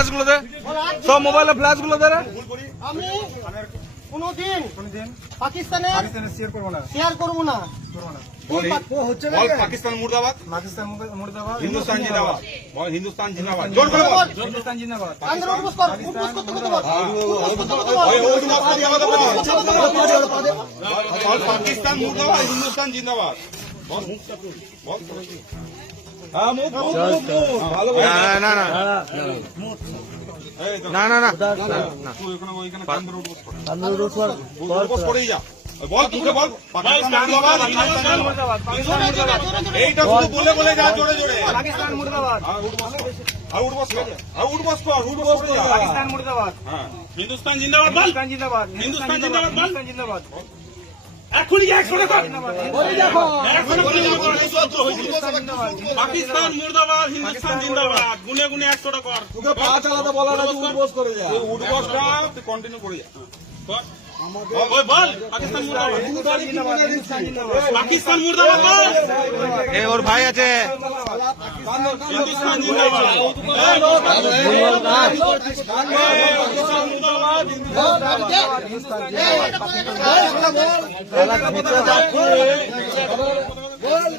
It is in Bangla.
ফ্ল্যাশগুলো দে সব মোবাইলে ফ্ল্যাশগুলো দে আমি কোনদিন পাকিস্তানের পাকিস্তানের শেয়ার করব না শেয়ার করব না করব না বল পাকিস্তান মুর্দাবাদ পাকিস্তান মুর্দাবাদ হিন্দুস্তান জিন্দাবাদ হিন্দুস্তান জিন্দাবাদ জোর করে বল হিন্দুস্তান জিন্দাবাদ পাকিস্তান মুর্দাবাদ হিন্দুস্তান জিন্দাবাদ বল হ্যাঁ মুখ না না না না না এইটা বলে বলে যা জোরে জোরে পাকিস্তান মুর্দাবাদ হ্যাঁ হিন্দুস্তান জিন্দাবাদ হিন্দুস্তান জিন্দাবাদ হিন্দুস্তান জিন্দাবাদ জিন্দাবাদ এখনই। পাকিস্তান মুর্দাবাদ হিন্দুস্তান জিন্দাবাদ গুনে গুনে একশোটা কর তোকে পা চালাতে বলা না উঠবস করে যা তুই তুই কন্টিনিউ করে যা কর। ওই বল পাকিস্তান মুর্দাবাদ পাকিস্তান মুর্দাবাদ বল এ ওর ভাই আছে হিন্দুস্তান জিন্দাবাদ বল